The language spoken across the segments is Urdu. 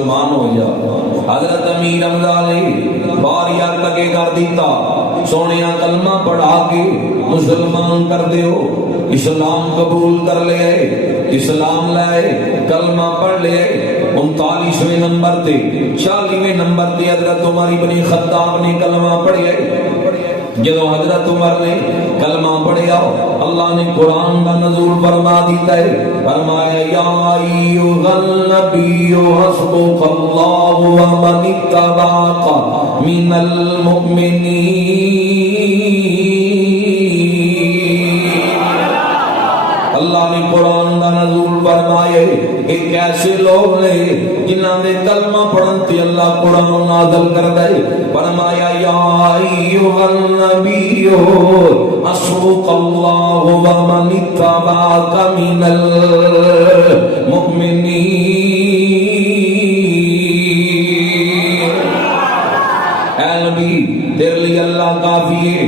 مسلمان ہو جا. حضرت امیر حمزہ نے باریا تکے کر دیتا سونے کلمہ پڑھا کے مسلمان کر دیو. اسلام قبول کر لے, اسلام لائے, کلمہ پڑھ لے. 39ویں نمبر تے 40ویں نمبر تے حضرت عمر ابن خطاب نے کلمہ پڑھیا. جدو حضرت عمر نے کلمہ پڑھیا اللہ نے قرآن کا نزول فرما دیتا ہے. فرمایا یا ایھا النبی حسبک اللہ ومن اتبعک من المؤمنین. اللہ نے قرآن کا نزول فرمایا ایک ایسے لوگ نے جنہاں نے کلمہ پڑھن تے اللہ قرآن نازل کردا ہے. فرمایا یا ایھا النبی حسبک اللہ ومن اتبعک من المؤمنین. اے نبی تیرے لیے اللہ کافی ہے.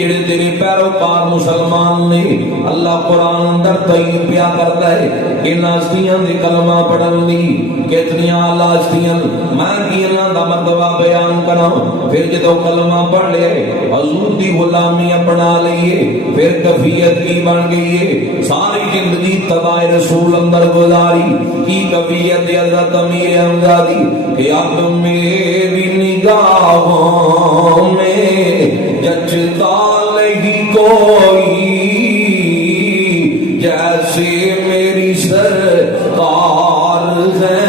جڑے تیرے پیروکار مسلمان نے اللہ قرآن اندر تائید پیا کرتا ہے ان ہستیاں دے کلمہ پڑھن دی کتنی اعلی ہستیاں میں کی انہاں دا مرتبہ بیان کراں. پھر جدوں کلمہ پڑھ لے حضور دی غلامی اپنا لئیے پھر کیفیت کی بن گئی ہے. ساری زندگی تبع رسول اندر گزاری کی کیفیت حضرت امیر حمزہ دی کہ اب میری نگاہوں میں جچتا نہیں کوئی جیسے میری سرکار ہے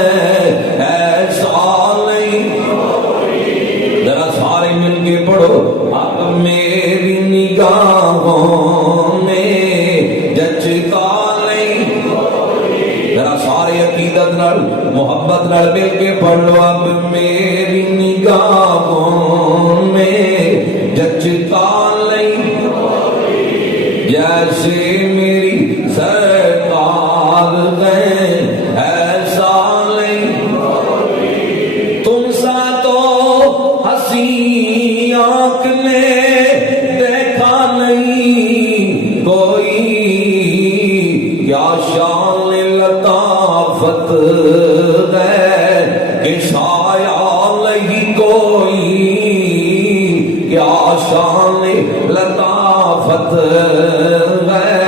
ایسا نہیں. ذرا سارے مل کے پڑھو اب میری نگاہوں میں جچتا نہیں. ذرا سارے عقیدت نال محبت نال مل کے پڑھ لو اب میری نگاہوں میں جچتا نہیں جیسے میری سرکار ہے ایسا نہیں. تم سا تو حسین آنکھ نے دیکھا نہیں کوئی کیا شان لطافت ہے کہ سایہ نہیں کوئی کیا شان لطافت ہے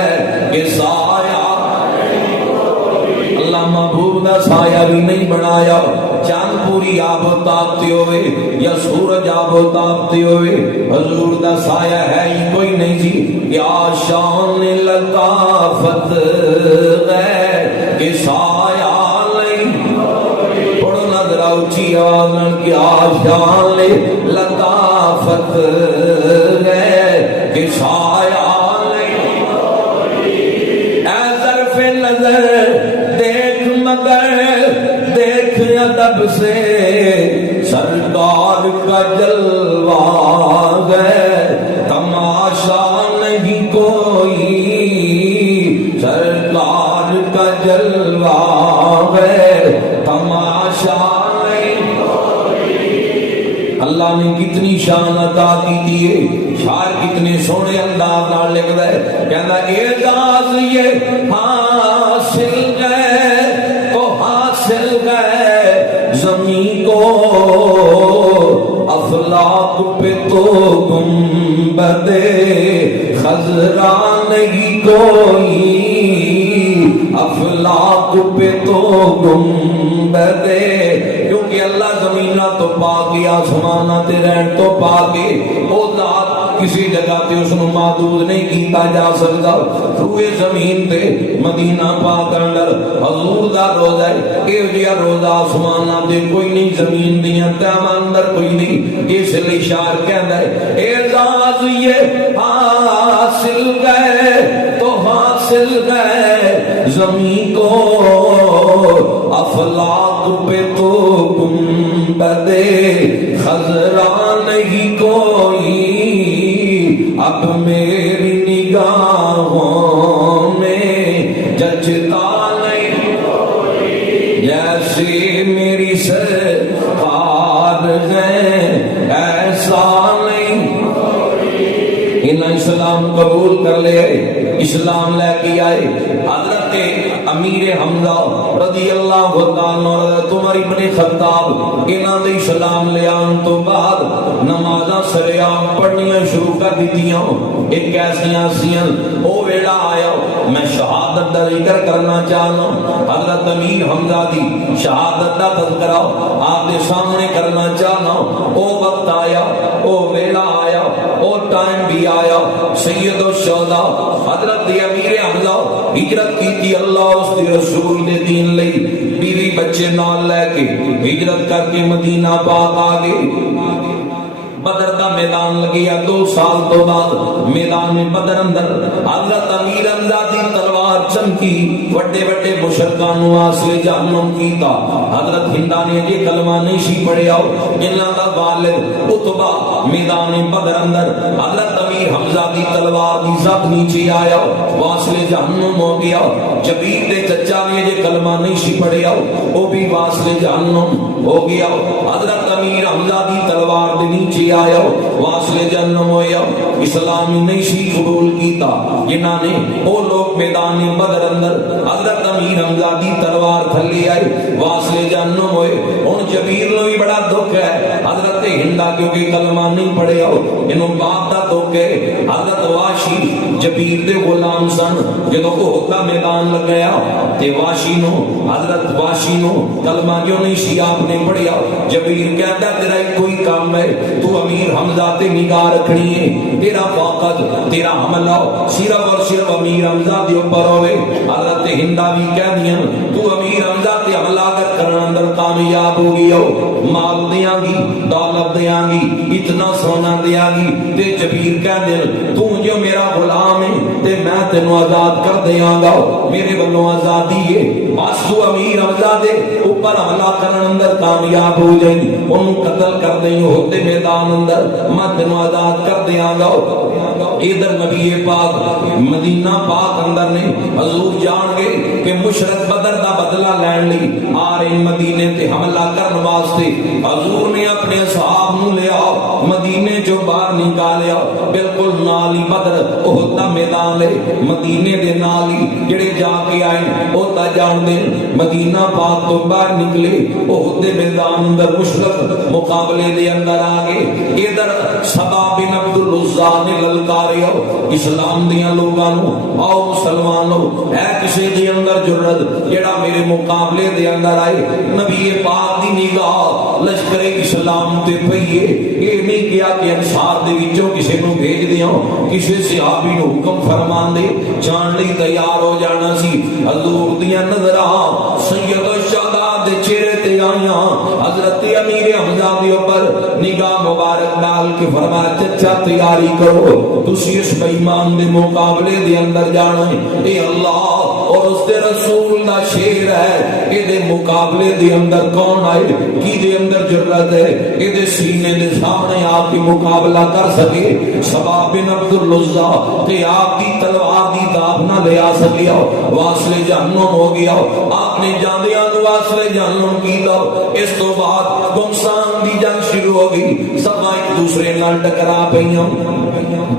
کہ سایہ. اللہ محبوب دا سایہ بھی نہیں بنایا. چاند پوری آب تابتے ہوئے یا سورج آب تابتے ہوئے حضور دا سایہ ہے ہی کوئی نہیں جی. کیا شان لطافت ہے کہ سایہ نہیں. پڑھو نہ ذرا اونچی آواز نال کیا شان لطافت ہے کہ سایہ نہیں. اے ظرف نظر دیکھ مگر دیکھ ادب سے سرکار کا جلوہ ہے تماشا نہیں کوئی سرکار کا جلوہ ہے تماشا نہیں. اللہ نے کتنی شان عطا کی دیئے. شاعر کتنے سونے انداز نال لکھدا ہے کہندا اعزاز یہ حاصل گئے تو حاصل گئے زمین کو افلاک پہ تو گنبد خضرا نہیں کوئی افلاک پہ تو گنبد. کیونکہ اللہ زمینہ تو پا کے آسمانہ تے رہن تو پا کے او ذات کسی جگہ تے اس نو محدود نہیں کیتا جا سکتا. روئے زمین تے مدینہ پاک اندر حضور دا روزہ ہے. اے جیا روزہ آسمانہ تے کوئی نہیں زمین دیاں تہاں اندر کوئی نہیں. اس لیے شاعر کہندا ہے اعزاز یہ حاصل گئے تو حاصل گئے زمین کو افلاک پہ تو گنبد خضرا نہیں کوئی. اب میری نگاہوں میں جچتا نہیں جیسے میری سرکار ہے ایسا نہیں. انہیں اسلام قبول کر لے آئے، اسلام لے کے آئے۔ حضرت امیر حمزہ رضی اللہ عنہ حضرت عمر ابن خطاب انہاں دے اسلام لے آن تو بعد نمازاں سریام پڑھنیاں شروع کر دیتیاں۔ ایک ایسیاں سیاں او ویڑا آیا میں شہادت دا ذکر کرنا چاہنا، حضرت امیر حمزہ دی شہادت دا تذکرہ آپ دے سامنے کرنا چاہنا۔ او وقت آیا، او ویڑا آیا، او ٹائم بھی آیا، سید الشہداء حضرت امیر حمزہ ہجرت کی تھی اللہ اس دی رسول دے دین لئی، بیوی بچے نال لے کے ہجرت کر کے مدینہ پاک آگے۔ بدر دا میدان لگیا 2 سال تو بعد میدان بدر اندر حضرت امیر حمزہ دی تلوار چمکی، وڈے وڈے مشرکاں نو آسے جہنم کیتا۔ حضرت ہندا نے یہ کلمہ نہیں سی پڑھیا، انہاں دا والد عتبہ میدان بدر اندر حضرت امیر حمزہ دی تلوار دی زد نیچے آیا، واسلے جہنم ہو گیا۔ جبیر دے چچا نے یہ کلمہ نہیں سی پڑھیا، وہ بھی واسلے جہنم ہو گیا۔ حضرت امیر حمزہ دی تلوار دے نیچے آیا، واسلے جہنم ہویا۔ اسلامی نہیں سی قبول کیتا جنہاں نے وہ لوگ میدان بدر اندر حضرت امیر حمزہ دی تلوار تھلے آئے، واسلے جہنم ہوئے۔ ان جبیر نو بھی بڑا دکھ ہے، حضرت ہندا کیونکہ کلمہ نہیں پڑھیا، انہوں باپ دا دکھ ہے۔ حضرت واشی جبیر دے غلام سن، جدو احد دا میدان لگ گیا تے واشی نو حضرت واشی نو کلمہ جو نہیں سی آپ نے پڑھیا، جبیر کہتا تیرا کوئی کام ہے، تو امیر حمزہ تے نگاہ رکھنی ہے، تیرا فقط تیرا حملہ صرف اور صرف امیر حمزہ دے اوپر ہوئے۔ حضرت ہندا بھی کہہ دیا تو امیر حمزہ تے حملہ کرنا اندر کامیاب ہو گیا، مال دیاں گی، دولت دیاں گی، اتنا سونا دیاں گی۔ تے جبیر کہہ دے تو جو میرا غلام ہے تے میں تینوں آزاد کر دیاں گا، میرے بلوں آزادی ہے، بس تو امیر حمزہ دے اوپر حملہ کرن اندر کامیاب ہو جائیں، انہوں قتل کر دیں ہوتے میدان اندر، میں تینوں آزاد کر دیاں گا۔ ادھر نبی پاک مدینہ پاک اندر نے حضور جان گئے کہ مشرک بدر دا بدلہ لین لی آ رہے مدینے تے حملہ کرن واسطے۔ حضور نے اپنے اصحاب نو لیا مدینے جو باہر نکالیا، بالکل نالی بدر احد دا میدان ہے، مدینے دے نالی جڑے جا کے آئے او تا جان دے مدینہ پاک تو باہر نکلے، احد دے میدان اندر مشرک مقابلے دے اندر آگے۔ ادھر سبا بن عبد العزا نے للکاریا اسلام دیاں لوگاں نو، آؤ مسلمانوں ہے کسی دے اندر جرت جڑا میرے مقابلے دے اندر آئے۔ نبی پاک دی نگاہ لشکر اسلام تے پئیے، یہ نہیں کیا کہ انصار دے وچوں کسی نو بھیج دیاں، کسی صحابی نو حکم فرمان دے جان لئی تیار ہو جانا سی۔ حضور دیاں نظراں سید الشہداء دے چہرے تے آئیاں، حضرت امیر حمزہ دے اوپر نگاہ مبارک ڈال کے فرمایا چچا تیاری کرو، تسی اس بے ایمان دے مقابلے دے اندر جانا ہے۔ اے اللہ اور اس دے رسول دا شیر ہے، اے دے مقابلے دے اندر کون آئے، کی دے اندر جرت ہے، اے دے سینے دے سامنے آپ کی مقابلہ کر سکے۔ سبا بن عبد العزا تے آپ کی تلوار دی داغ نہ لے آ سکیا، واسلے جہنم ہو گیا۔ آپ نے جاندیاں نو واسلے جہنم کیتا۔ اس تو بعد گمسان دی جنگ شروع ہو گئی، سب ایک دوسرے نال ٹکرا پئیاں،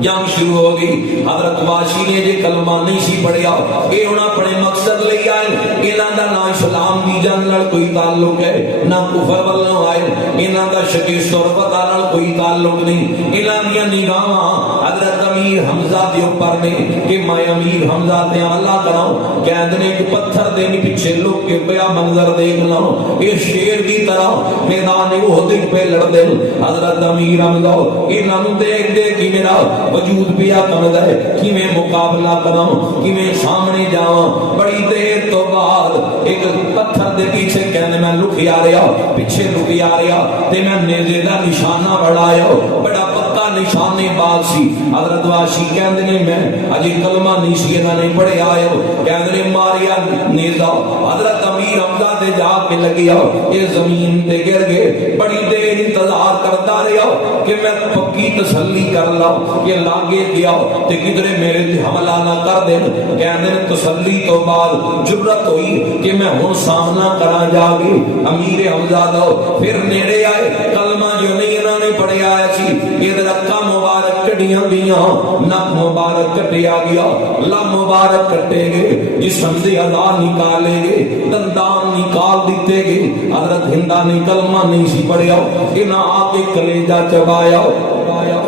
جنگ شروع ہو گئی۔ حضرت واشی نے جے کلمہ نہیں سی پڑھیا، اے ہن اپنے مقصد لئی آئے، انہاں دا نہ اسلام دی جنگ نال کوئی تعلق ہے نہ کفر والوں آئے، انہاں دا شکست اور پتہ نال کوئی تعلق نہیں۔ انہاں دیاں نگاہاں حضرت امیر حمزہ دے اوپر نے کہ میں امیر حمزہ تے حملہ کراں، کہندے نے کہ پتھر دے پیچھے لک کے پیا منظر دیکھ لو، اے شیر دی طرح میدان احد پہ لڑ دے۔ حضرت امیر حمزہ انہاں نوں دیکھ دے کہ میرا وجود پیا کمدا ہے، کیویں مقابلہ کراں، کیویں سامنے جاواں۔ بڑی دیر تو بعد ایک پتھر دے پیچھے کہندے میں لکیا رہیا، پیچھے لکیا رہیا تے میں نیزے دا نشانہ بڑھایا، بڑا پکا نشانے باز سی۔ حضرت واشی کہندے نے میں اجے کلمہ نہیں سی انہاں نے پڑھیا آیا، کہندے نے ماریا نیزا، حضرت امیر حمزہ دے جا کے لگیا، یہ زمین تے گر گئے۔ بڑی دیر انتظار کرتا رہا کہ میں پکی تسلی کر لا کہ لاگے گیا تے کدھرے میرے تے حملہ نہ کر دین۔ کہندے نے تسلی تو بعد جرت ہوئی کہ میں ہن سامنا کراں جا کے امیر حمزہ دا، پھر نیڑے آئے، کلمہ جو نہیں انہوں نے پڑھیا سی ادھر اکھاں مبارک کٹیاں گئیاں نک مبارک کٹیا گیا لب مبارک کٹے گئے جسم سے اعضاء نکالے گئے دندان نکال دیتے گئے حضرت ہندا نے کلمہ نہیں سی پڑھیا انہاں آ کے کلیجہ چبایا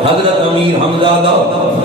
حضرت امیر حمزہ دا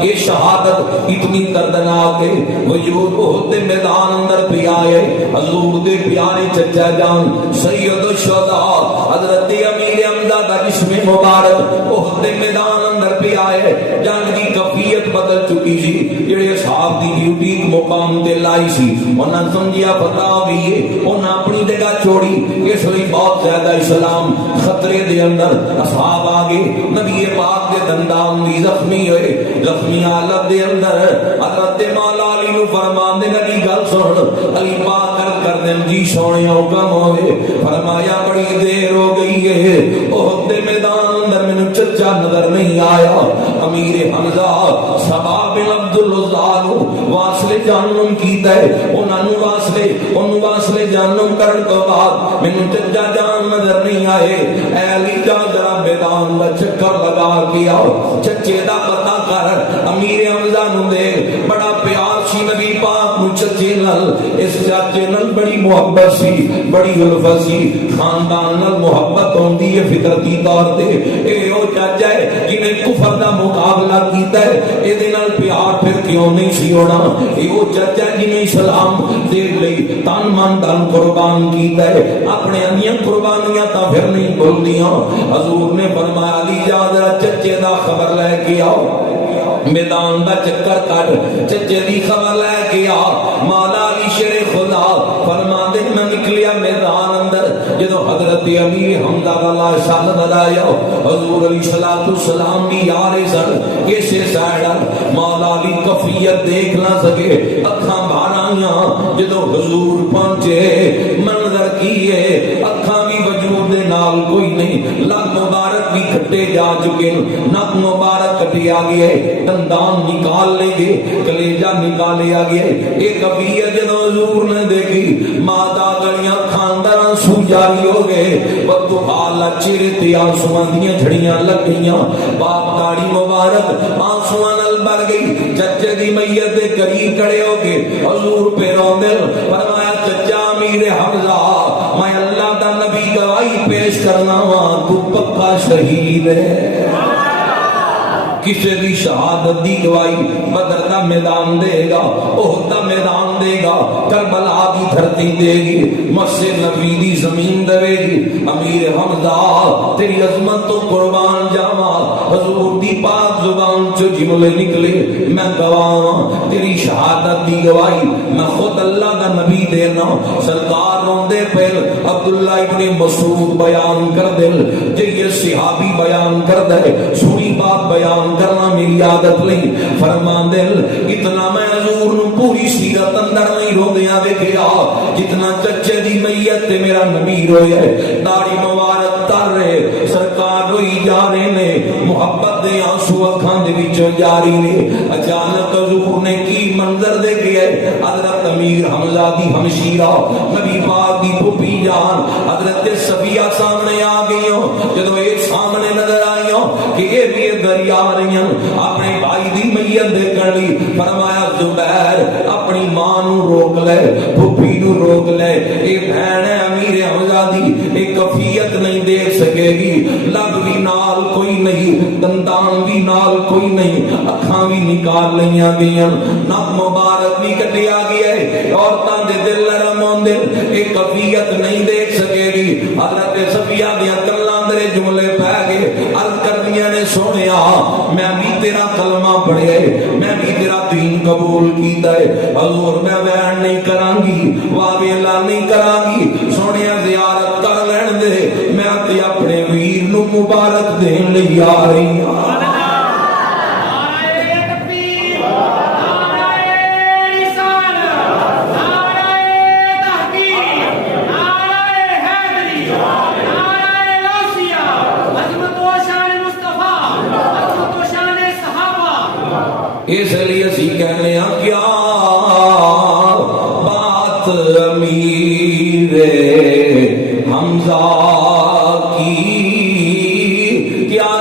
یہ شہادت اتنی دردناک ہے وجود احد میدان اندر پہ آئے حضور دے پیارے چچا جان سید الشہداء حضرت امیر حمزہ دا جسم مبارک احد میدان اندر پہ آئے جنگ دی کفیت بدل چکی سی جڑے اصحاب دی ڈیوٹی مقام تے لائی سی انہاں سمجھیا پتا بھی ہے انہاں اپنی جگہ چھوڑی اس لیے بہت زیادہ اسلام خطرے دے اندر اصحاب آگے نبی پاک دے دندان بھی زخمی ہوئے زخمی حالت دے اندر حضرت مولا علی نو فرمان دے نبی گل سن علی پاک کر دیں جی سونے حکم ہوئے فرمایا بڑی دیر ہو گئی ہے احد میدان اندر میں نے چچا نظر نہیں آیا امیر حمزہ سبا بن عبدالعزا نو واسلے جانم کیتا ہے انہوں واسلے جانم کرن تو بعد میں نے چچا جان نظر نہیں آئے اے علی جا ذرا میدان دا چکر لگا کیا چچے دا پتہ کر امیر حمزہ نو دے بڑا پیار سی نبی پاک نو چچے نل اس چچے نل بڑی محبت سی بڑی الفت سی خاندان نل محبت ہوندی ہے فطرتی طور تے اے او چچا ہے جنہیں کفر دا مقابلہ کیتا ہے اے دے نال پیار پھر کیوں نہیں سی ہونا اے او چچا جنہیں اسلام دے لئی تن من دن قربان کیتا ہے اپنے اندیاں قربانیاں تا پھر نہیں بھول دیاں حضور نے فرمایا علی جا ذرا چچے دا خبر لے کے آؤ میدان دا چکر کٹ چچے دی خبر لے کے آ مولا علی شیر خدا فرما دے میں نکلیا میدان اندر جدو حضرت امیر حمزہ والا شان دلایا حضور علیہ السلام بھی یارے سن کیسے سائڑا مولا علی کفیت دیکھ نہ سکے اکھاں بھارائیاں جدو حضور پہنچے منظر کیے اکھاں بھی وجود دے نال کوئی نہیں لب مبارک بھی کھٹے جا چکے نک مبارک کٹیا گیا دندان نکال لے گئے کلیجہ نکالے آگئے ایک کبیر جدو حضور نے دیکھی مادہ گڑیاں خاندر آنسو جاری ہو گئے وقت حالا چیرے تے آنسوان دیاں جھڑیاں لگ گئیاں باپ داڑی مبارک آنسوان البر گئی چچے دی میت دے قریب کڑے ہو گئے حضور پہ روندر فرمایا چچا امیر حمزہ میں اللہ دا نبی گواہی پیش کرنا وہاں تو پکا شہید ہے کسی دی شہادت دی گواہی بدر دا میدان دے گا احد دا میدان دے گا کربلا دی دھرتی دے گی مسجد نبی دی زمین دے گی امیر حمزہ تیری عظمت تو قربان جاوا حضور دی پاک زبان چو جملے نکلے میں گواہ تیری شہادت دی گواہی میں خود اللہ دا نبی دینا سرکار روندے پھر عبداللہ ابن مسعود بیان کر دل جی صحابی بیان کر دے سوئی بات بیان کرنا میری عادت نہیں فرمان دل اتنا میں حضور نو پوری سیرت اندر نہیں رو دیا دیکھیا جتنا چچے دی میت تے میرا نبی روئے داڑی مبارک تر رہے سرکار روئی جا رہے نے محبت دے آنسو اکھاں دے وچوں جاری نے اچانک حضور نے کی منظر دے گئے حضرت امیر حمزہ دی ہمشیرہ نبی پاک دی پھوپھی جان حضرت صفیہ سامنے آ گئی جدو ایک سامنے نظر آئی کہ یہ بھی دریا رہی اپنے بھائی دی میت دے کرلی فرمایا زبیر اپنی ماں نو روک لے پھوپھی نو روک لے اے بہن ہے امیر حمزہ دی ایک کفیت نہیں دیکھ سکے گی لب بھی نال کوئی نہیں دندان بھی نال کوئی نہیں اکھاں بھی نکال لیا گئیاں نک مبارک بھی کٹیا گیا ہے عورتاں دے دل نرم ہوندے ایک کفیت نہیں دیکھ سکے گی حضرت صفیہ دیاں کلاں اندر جملے پہ گئے عرض کرنیاں نے سونیا میں بھی تیرا کلمہ پڑھے میں بھی تیرا دین قبول کیتا ہے حضور میں وین نہیں کران گی واویلا نہیں کران گی سونیا زیارت کر لین دے میں تے اپنے ویر نو مبارک دین لئی آ رہی ہوں اس لیے اسی کہنے ہیں کیا بات امیر حمزہ کی کیا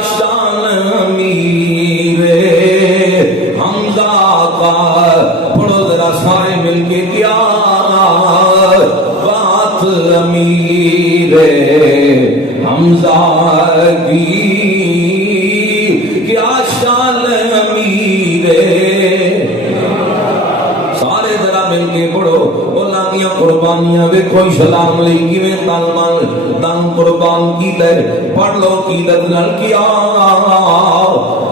حمزہ کی کیا شان امیر سارے ذرا مل کے پڑھو اللہ کی قربانیاں ویکھو اسلام لئی کیویں تن من تن قربان کیتا ہے پڑھ لو عقیدت نال کیا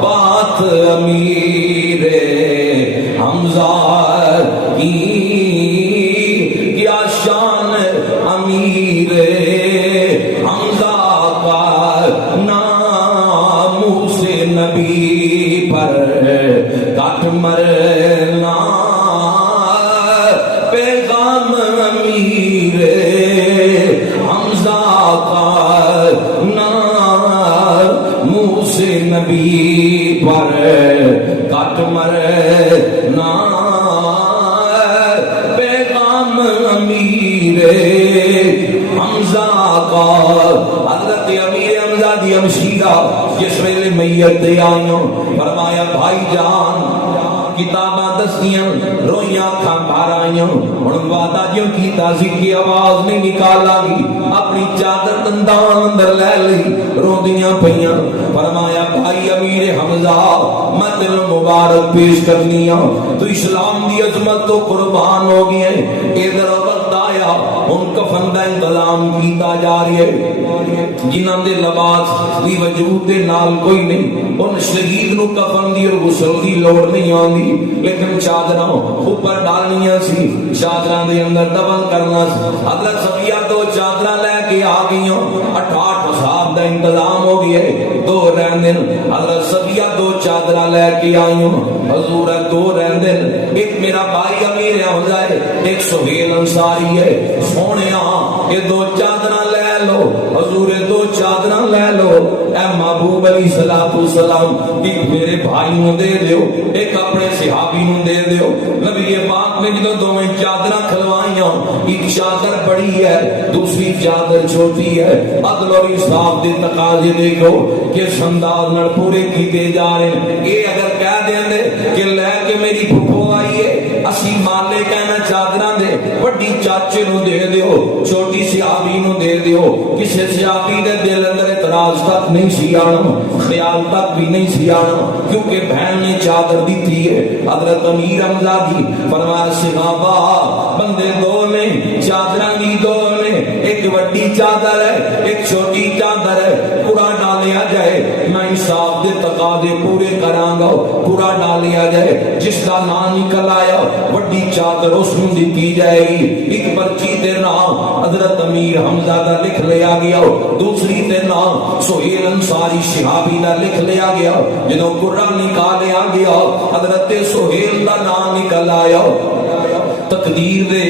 بات امیر حمزہ کی کیا شان امیر حمزہ کا نام سے نبی پر کٹ مرنا پیغام امیر حمزہ کا نام سے نبی پر کٹ مرنا پیغام امیر حمزہ کا حضرت امیر حمزہ دی ہمشیرہ جس ویلے میت دے آئیوں فرمایا بھائی جان کتاباں دستیاں رویاں کھاں بھار آئیوں ان وعدہ جو کیتا سی کی آواز نہیں نکالا گی اپنی چادر دندان اندر لے لی رو دیاں پہیاں فرمایا بھائی امیر حمزہ میں دل مبارک پیش کرنی ہوں تو اسلام دی عظمت تو قربان ہو گئی ہے ادھر وقت آیا ان کفن دا انتظام کیتا جا رہی ہے جنہاں دے لباس دی وجود دے نال کوئی نہیں ان شہید نو کفن دی اور غسل دی لوڑ نہیں آندی لیکن چادراں اوپر ڈالنیاں سی چادراں دے اندر دفن کرنا سی حضرت صفیہ دو چادراں لے کے آ گئیوں 68 صاحب دا انتظام ہو گیا دو رہندن حضرت صفیہ دو چادراں لے کے آئیوں حضور دو رہندن ایک میرا بھائی امیر حمزہ ہے ایک سہیل انصاری ہے سونیا یہ دو چادراں لے لو حضور دو چادراں لے لو اے محبوب علیہ السلام ایک میرے بھائی نو دے دیو ایک اپنے صحابی نو دے دیو نبی پاک نے جدوں دوویں چادراں کھلوائیاں ایک چادر بڑی ہے دوسری چادر چھوٹی ہے عدل اور انصاف دے تقاضے دیکھو کس انداز نال پورے کیتے جا رہے ہیں اے اگر کہہ دیندے کہ لے کے میری پھپھو آئی ہے اسی مالے کہنا چادراں دے بڑی چاچے نو دے دیو چھوٹی صحابی نو دے دیو کسے صحابی دے دل اندر اعتراض تک نہیں سی آنا خیال تک بھی نہیں سی آنا کیونکہ بہن نے چادر دی تھی ہے حضرت امیر حمزہ دی فرمایا صحابہ بندے دو نے چادراں دی دو نے ایک بڑی چادر ہے ایک چھوٹی چادر ہے پورا ڈالیا جائے میں انصاف دے تقاضے پورے کراں گا پورا ڈالیا جائے جس کا نام نکل آیا بڑی چادر اس نوں دتی جائے گی ایک پرچی تے نام حضرت امیر حمزہ دا لکھ لیا گیا دوسری تے نام سہیل انصاری صحابی دا لکھ لیا گیا جنوں قرآن نکالیا گیا حضرت سہیل دا نام نکل آیا تقدیر دے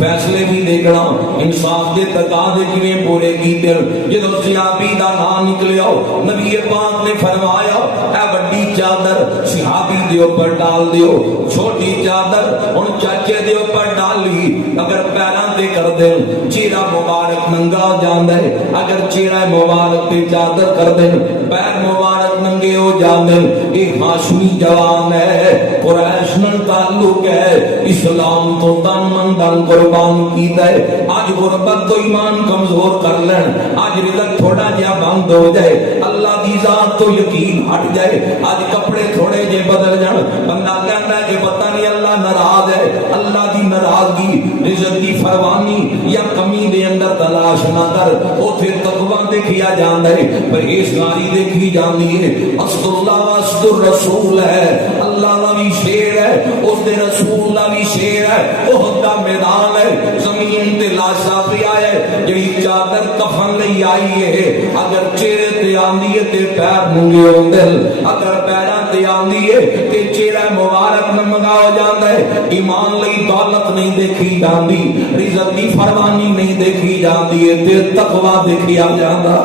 فیصلے بھی دیکھنا انصاف دے تقاضے کیویں پورے کیتے جدوں صحابی دا نام نکلیا نبی پاک نے فرمایا اے بڑی چادر صحابی دے اوپر ڈال دیو چھوٹی چادر ہن چاچے دے اوپر ڈال لی اگر پیراں تے کر دے چہرہ مبارک ننگا جاندا ہے اگر چہرہ مبارک تے چادر کر دے پیر مبارک ننگے ہو جاندے ایک ہاشمی جوان ہے قریش نال تعلق ہے اسلام تو تن من دن قربان کیتا ہے آج غربت تو ایمان کمزور کر لین آج رزق تھوڑا جہا بند ہو جائے اللہ دی ذات تو یقین ہٹ جائے آج کپڑے تھوڑے جے بدل جان بندہ کہتا ہے کہ پتہ نہیں اللہ ناراض ہے اللہ دی ناراضگی رزق دی فروانی یا کمی دے اندر تلاش نہ کر اوتھے تقوی دیکھیا جاندا ہے پرہیزگاری دیکھی جاندی ہے اسد اللہ و اسد الرسول ہے اللہ دا بھی شیر ہے اس دے رسول دا بھی شیر ہے احد دا میدان ہے زمین تے لاشاں پہ آئے جڑی چادر کفن لئی آئی ہے اگر چہرے تے آندی ہے تے پیر ننگے ہوندے اگر پیراں تے آندی ہے تے چہرہ مبارک ننگا ہو جاندا ہے ایمان لئی دولت نہیں دیکھی جاندی رزق دی فروانی نہیں دیکھی جاندی ہے تے تقوی دیکھیا جاندا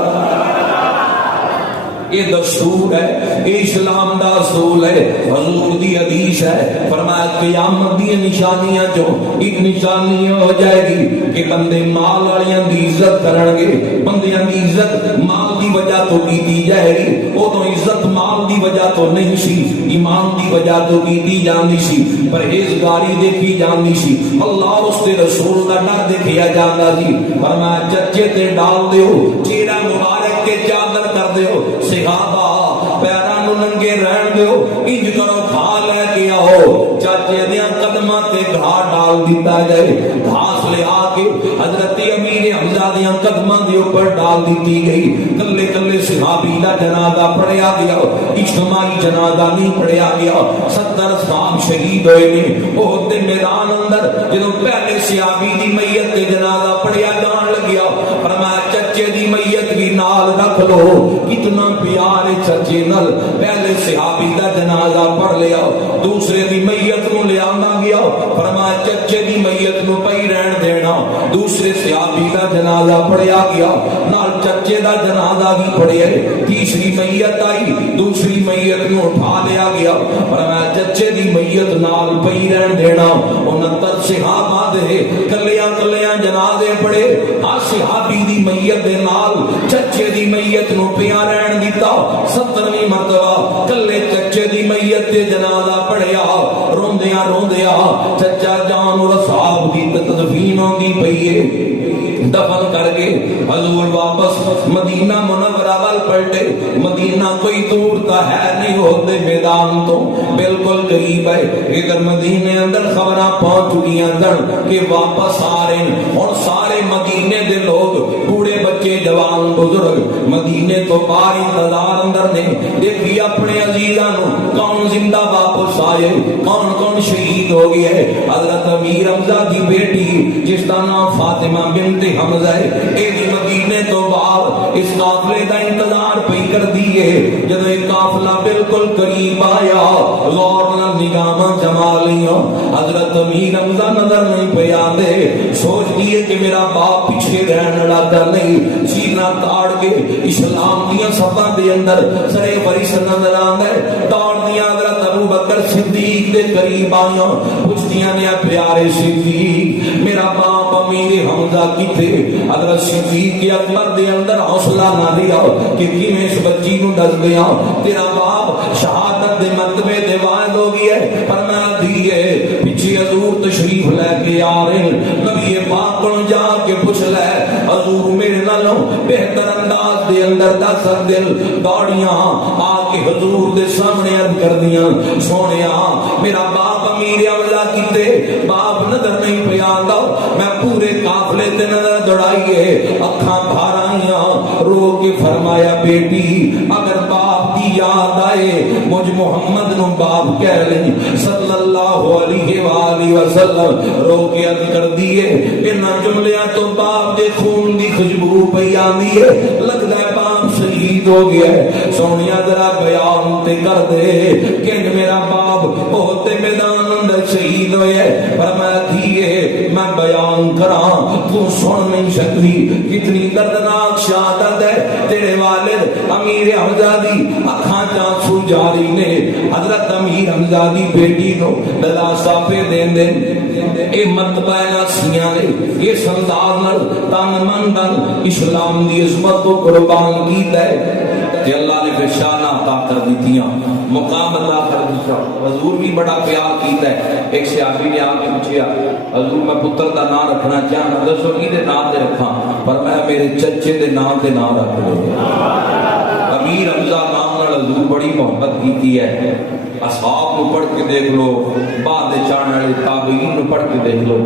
یہ دستور ہے یہ اسلام دا اصول ہے حضور دی حدیث ہے فرمایا قیامت دی نشانیاں جو ایک نشانی ہو جائے گی کہ بندے مال والیاں دی عزت کرن گے بندیاں دی عزت مال دی وجہ تو کیتی جائے گی وہ تو عزت مال دی وجہ تو نہیں سی ایمان دی وجہ تو کیتی جاندی سی پرہیزگاری دیکھی جاندی سی اللہ اس دے رسول دا ڈر دیکھیا جاندا سی فرمایا چچے تے ڈال دیو چہرہ مبارک قدماں تے گھا ڈال دیتا جائے، گھاس لے آ کے حضرت امیر حمزہ دیاں قدماں دے اوپر ڈال دیتی گئی۔ کلے کلے صحابی دا جنازہ پڑھیا گیا، اجتماعی جنازہ نہیں پڑھیا گیا۔ 70 صحابہ شہید ہوئے نے احد دے میدان اندر۔ جدوں پہلے صحابی دی میت تے جنازہ پڑھیا جان لگیا، فرمایا چچے دی میت بھی نال رکھ لو۔ کتنا پیار ہے چچے نال، پہلے صحابی دا جنازہ پڑھ لیا، دوسرے دی میت نو لے آنا گیا، فرمایا چچے دی میت نو پئی رہن دینا۔ دوسرے صحابی دا جنازہ پڑھیا گیا، نال چچے دا جنازہ بھی پڑھیا۔ تیسری میت آئی، دوسری میت نو اٹھا لیا گیا، فرمایا چچے دی میت نال پئی رہن دینا۔ 69 صحابہ دے کلیاں کلیاں جنازے پڑھے، ہر صحابی دی میت دے نال چچے دی میت نو پیا رہن دیتا۔ 70ویں مرتبہ کلے چچے دی میت تے جنازہ پڑھیا، روندیاں روندیاں چچا جان اور صاحب دی تدفین ہوندی پئی ہے۔ دفن کر کے حضور واپس مدینہ منورہ وال پلٹے۔ مدینہ کوئی دور تا ہے نہیں ہوتے میدان تو بالکل قریب ہے۔ ادھر مدینے اندر خبراں پہنچ چکی اندر کہ واپس آ رہے ہیں، اور سارے مدینے دے لوگ بوڑھے بچے جوان بزرگ مدینے تو باہر انتظار اندر نے دیکھی اپنے عزیزاں نو کون زندہ واپس آئے، کون کون شہید ہو گیا ہے۔ حضرت امیر حمزہ دی بیٹی جس کا نام فاطمہ بنت حمزہ ہے، اے بھی مدینے تو باہر اس قافلے دا انتظار پئی کر دیے۔ جب یہ قافلہ بالکل قریب آیا، غور نال نگاہاں جما لیاں، حضرت امیر حمزہ نظر نہیں پہ آندے۔ سوچ دیے کہ میرا باپ پیچھے رہن لگا نہیں، سینہ تاڑ کے اسلام دیاں صفاں دے اندر سرے فریس نظر آندے۔ توڑ دیا حضرت ابو بکر صدیق دے قریب آیا، پوچھدیاں نے پیارے صدیق میرا باپ امیر حمزہ کتے؟ حضرت صدیق کے اکبر دے اندر حوصلہ نہ دیا کہ کیویں اس بچی نو دس دیا تیرا باپ شہادت دے مرتبے دے واعد ہو گیا ہے، پر میں دیے پیچھے حضور تشریف لے کے آ رہے، نبی پاک کو جا کے پوچھ لے حضور میرے نالوں بہتر انداز دے اندر دس دل گاڑیاں آ کے حضور دے سامنے عرض کر دیاں، سونیا میرا باپ امیر حمزہ کیتے؟ باپ نظر نہیں پہ آندا۔ میں پورے قافلے تے نظر دوڑائیے، اکھاں بھر آئیاں، رو کے فرمایا بیٹی اگر باپ کی یاد آئے مجھ محمد نو باپ کہہ لیں صلی اللہ علیہ وآلہ وسلم۔ رو کے عرض کر دیے انہاں جملیاں تو باپ دے خون دی خوشبو پئی آندی ہے، لگدا ہے باپ شہید ہو گیا ہے۔ سونیا ذرا بیان تے کر دے کہ میرا باپ بہت میدان اندر شہید ہوئے ہے، پر میں دیے میں بیان کراں تو سن نہیں سکتی کتنی دردناک شہادت ہے۔ تیرے والد امیر حمزہ دی اکھاں چانسو جاری نے حضرت امیر حمزہ دی بیٹی نو دلاسا پہ دین دے اے مرتبہ ناسیاں نے یہ سندار نل تن من دن اسلام دی عظمت کو قربان کیتا ہے کہ اللہ نے پھر شانہ عطا کر دیتیاں، مقام عطا کر دیتا۔ حضور بھی بڑا پیار کیتا ہے۔ ایک صحابی نے آ کے پوچھا حضور میں پتر دا نام رکھنا چاہنا، دسو کیدے نام تے رکھاں؟ پر میں میرے چچے دے نام تے نام رکھ لے۔ امیر حمزہ نام نال حضور بڑی محبت کیتی ہے۔ اصحاب کو پڑھ کے دیکھ لو، بعد چاہنے والے تابعین کو پڑھ کے دیکھ لو،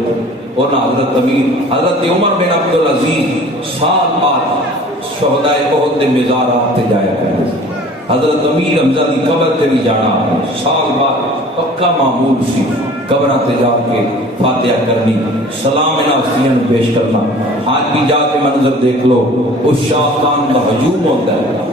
اور حضرت امیر حضرت عمر بن عبدالعزیز سال بعد شہدائے احد دے مزارات تے جایا کرتے، حضرت امیر حمزہ دی قبر تے بھی جانا سال بعد پکا معمول سی، قبراں تے جا کے فاتحہ کرنی، سلام ناسیاں پیش کرنا۔ آج بھی جا کے منظر دیکھ لو، اس شاہدان کا ہجوم ہوتا ہے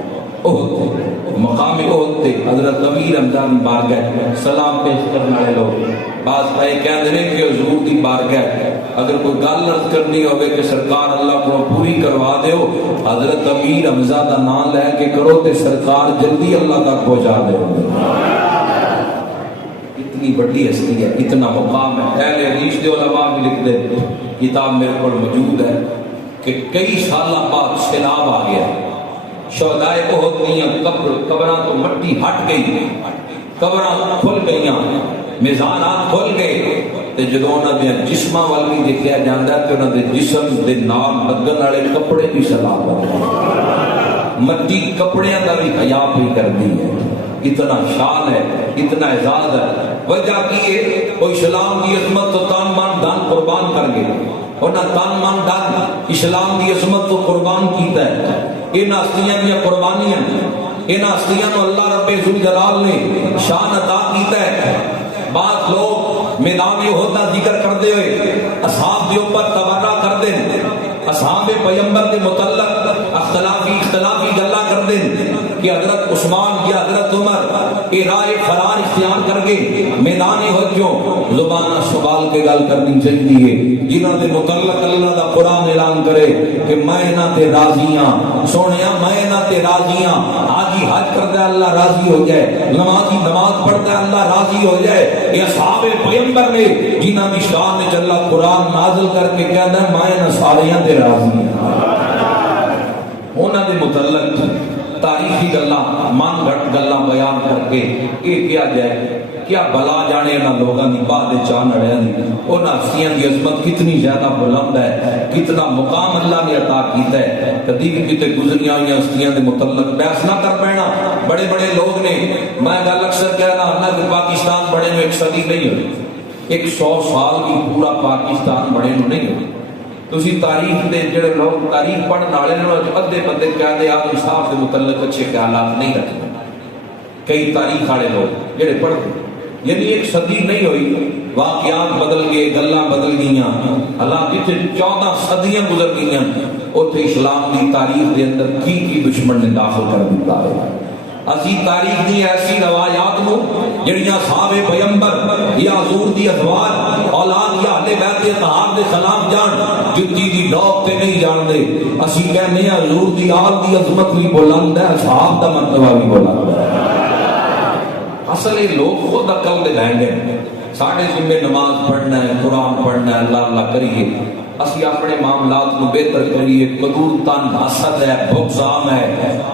احد مقام احد تے حضرت امیر حمزہ دی بارگاہ سلام پیش کرنے والے لوگ بعض بھائی کہتے ہیں کہ حضور دی بارگاہ اگر کوئی گل عرض کرنی ہوئے کہ سرکار اللہ کو پوری کروا دیو، حضرت امیر حمزہ دا نام لے کے کرو تے سرکار جلدی اللہ تک پہنچا دے۔ اتنی بڑی ہستی ہے، اتنا مقام ہے۔ اہل حدیث دے علماء بھی لکھ دے، کتاب میرے پر موجود ہے کہ کئی سالہ بعد سیلاب آ گیا، شہدائے احد دیاں قبراں تو مٹی ہٹ گئی، قبراں کھل گئیاں، میزانات کھل گئے، تے جدوں انہاں دے جسماں وال بھی دیکھیا جاندا ہے تے انہاں دے جسم دے نال لگن والے کپڑے بھی سیلاب آ گئے۔ مٹی کپڑیاں دا بھی حیا پئی کردی ہے۔ اتنا شان ہے، اتنا اعزاز ہے. وجہ کی ہے وہ اسلام کی عظمت تو تن من دھن قربان کر گئے. انہاں تن من دھن اسلام کی عظمت تو قربان کیتا ہے. ان ہستیاں دی قربانیاں، ان ہستیاں کو اللہ رب ذوالجلال نے شان عطا کیتا ہے. بعض لوگ میدان احد دا ذکر کرتے ہوئے اصحاب کے اوپر تبرہ کرتے ہیں، اصحاب پیغمبر کے متعلق اختلافی گلا کرتے ہیں کہ حضرت عثمان یا حضرت عمر یہ راہ فرار اختیار کر کے میدان احد جو زبانہ سوال کے گل کرنی چاہیے، جنہاں دے متعلق اللہ دا قرآن اعلان کرے کہ میں انہاں تے راضی ہاں. سونیا میں انہاں تے راضی ہاں. حاجی حج کرتا ہے اللہ راضی ہو جائے، نمازی نماز پڑھتا ہے اللہ راضی ہو جائے. یہ اصحاب پیغمبر نے جنہاں دی شان وچ اللہ قرآن نازل کر کے کہندا ہے میں انہاں ساریاں تے راضی ہاں. انہاں دے متعلق تاریخی گلاں من گھٹ گلاں بیان کر کے یہ کیا جائے کیا بلا جانے انہاں لوگاں دی بعد چان اڑیاں دی. انہاں ہستیاں دی عظمت کتنی زیادہ بلند ہے، کتنا مقام اللہ نے عطا کیتا ہے. کدی بھی کتے گزریاں ہوئی ہستیاں دے متعلق بحث نہ کر پینا. بڑے بڑے لوگ نے، میں گل اکثر کہنا ہوں کہ پاکستان بڑے نو 1 صدی نہیں ہوئی، 100 سال کی پورا پاکستان بڑے نو نہیں ہوئی. تسی تاریخ دے جڑے لوگ تاریخ پڑھن والے نے ادھے بندے کہتے آپ انصاف کے متعلق اچھے خیالات نہیں رکھتے. کئی تاریخ والے لوگ جڑے پڑھتے یعنی 1 صدی نہیں ہوئی، واقعات بدل گئے، گلاں بدل گئیاں. اللہ جتنے 14 صدیاں گزر گئیاں اتنے اسلام کی تاریخ دے اندر کی دشمن نے داخل کر دیتا ہے. اسی تاریخ دی ایسی روایات نو جڑیاں صحاب پیغمبر یا حضور دی ازواج اولاد یا اہل بیت اطہار دے خلاف جان جتی دی ڈوب تے نہیں جان دے. اسی کہنے ہیں حضور دی آل دی عظمت بھی بلند ہے، اصحاب دا مرتبہ بھی بلند ہے. اصل یہ لوگ خود عقل دے لیں گے. ساڑھے ذمہ نماز پڑھنا ہے، قرآن پڑھنا ہے، اللہ اللہ کریے. اسی اپنے معاملات کو بہتر کریے. قدور تن حسد ہے، بغضام ہے،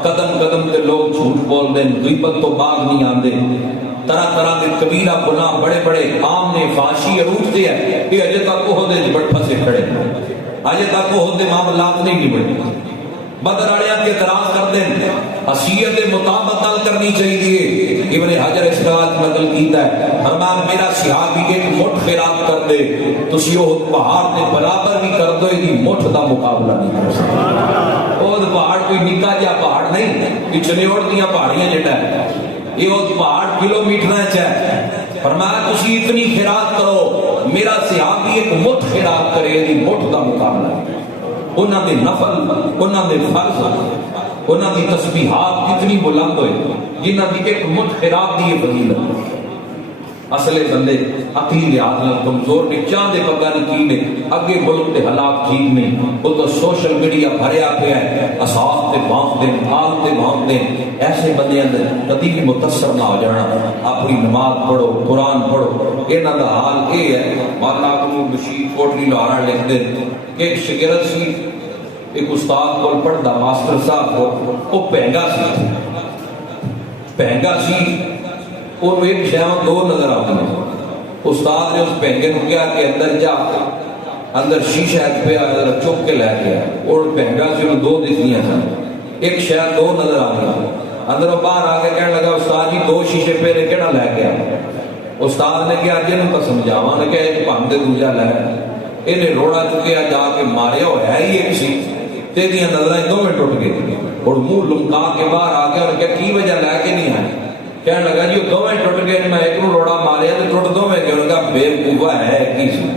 قدم قدم تے لوگ جھوٹ بول دیں، غیبت تو باغ نہیں آندے. طرح طرح کے کبیرہ گناہ بڑے بڑے عام نے فحاشی عروج دے ہیں. یہ اجے تک وہ دے بڑھ پھنسے کھڑے، اجے تک وہ دے معاملات نہیں نبڑے. بدر والے کے اعتراض کرتے ہیں حیثیت مطابق حل کرنی چاہیے. ابن حجر اس بات نقل کیتا ہے فرمان میرا صحابی ایک مٹھ خیرات کر دے تسی وہ پہاڑ کے برابر بھی کر دو یہ مٹھ دا مقابلہ نہیں کر سکتے. وہ پہاڑ کوئی نکا جا پہاڑ نہیں، پچھلے اوڑ دیاں پہاڑیاں جڑا ہے یہ وہ پہاڑ کلومیٹر چاہے. فرمایا تسی اتنی خیرات کرو میرا صحابی ایک مٹھ خیرات کرے یہ مٹھ دا مقابلہ نہیں. انہاں دے نفل، انہاں دے فرض، انہاں دی تسبیحات کتنی بلند ہوئے جنہاں دی ایک مٹھ خیرات دی فضیلت. اصل بندے عقلی لحاظ نال کمزور نے چاہتے پتہ نہیں کی نے اگے ملک کے حالات ٹھیک نہیں. وہ تو سوشل میڈیا بھریا پیا ہے، اصحاب تے بھونک دیں، آل تے بھونک دیں. ایسے بندے اندر کدی بھی متاثر نہ ہو جانا. اپنی نماز پڑھو، قرآن پڑھو. انہاں دا حال یہ ہے مولانا ابو بشیر کوٹلی لاہور لکھ دیں کہ ایک شاگرد سی ایک استاد کو پڑھتا ماسٹر صاحب کو وہ پہنگا سی اور ایک شہر 2 نظر آتے ہیں. استاد نے اس پہنگے کو کیا کہ اندر جا اندر شیشہ پہ چپ کے لے گیا اور پہنگا سی انہوں 2 دکھنیاں سن. ایک شہر 2 نظر آ گیا. اندر باہر آ کے کہنے لگا استاد جی 2 شیشے پہ نے کہنا لے گیا. استاد نے کہا جی تو سمجھاوا نے کہا ایک بھن دے دوجا لے. انہیں روڑا چکیا جا کے ماریا اور ہے ہی ایک سی تیریاں نظریں 2 میں ٹوٹ گئی اور منہ لمکا کے باہر آ گیا اور کہا کی وجہ لے کے نہیں آئی. کہنے لگا جی 2 میں ٹوٹ گئے میں ایک روڑا ماریا تو ٹوٹ 2 میں گیا. انہوں نے کہا بے وقوفا ہے کی سی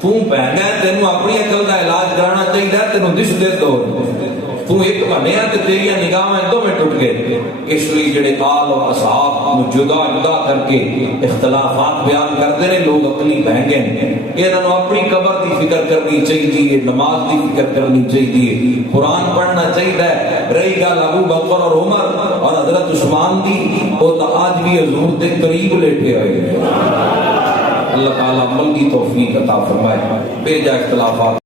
تو پہنا ہے تینوں اپنی عقل کا علاج کرانا چاہیے تینوں دس دے دو تو ایک بنیا تو تیریاں نگاہیں 2 میں ٹوٹ گئے. اس لیے جڑے آل اور اصحاب جدا جدا کر کے اختلافات بیان کرتے ہیں لوگ اپنی بہنگے انہوں اپنی قبر کی فکر کرنی چاہیے، نماز کی فکر کرنی چاہیے، قرآن پڑھنا چاہیے. رہی گل ابو بکر اور عمر اور حضرت عثمان کی وہ تو آج بھی حضور کے قریب لیٹے ہوئے. اللہ تعالیٰ عمل کی توفیق عطا فرمائے. بے جا اختلافات